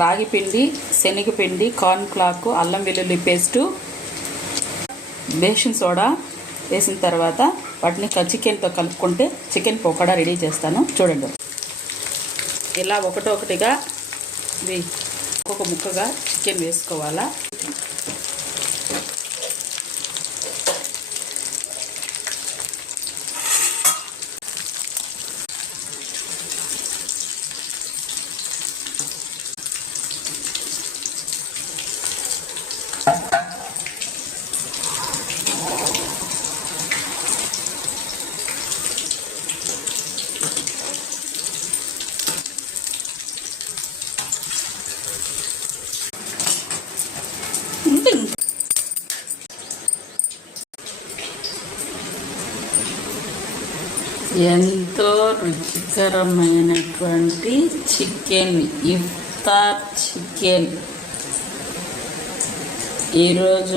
రాగి పిండి, శనగపిండి, కార్న్ ఫ్లాక్, అల్లం వెల్లుల్లి పేస్టు, బేకింగ్ సోడా వేసిన తర్వాత వాటిని చికెన్తో కలుపుకుంటే చికెన్ పకోడా రెడీ చేస్తాను. చూడండి, ఇలా ఒకటొకటిగా ఒక్కొక్క ముక్కగా చికెన్ వేసుకోవాలా. ఎంతో రుచికరమైనటువంటి చికెన్, ఇఫ్తార్ చికెన్ ఈరోజు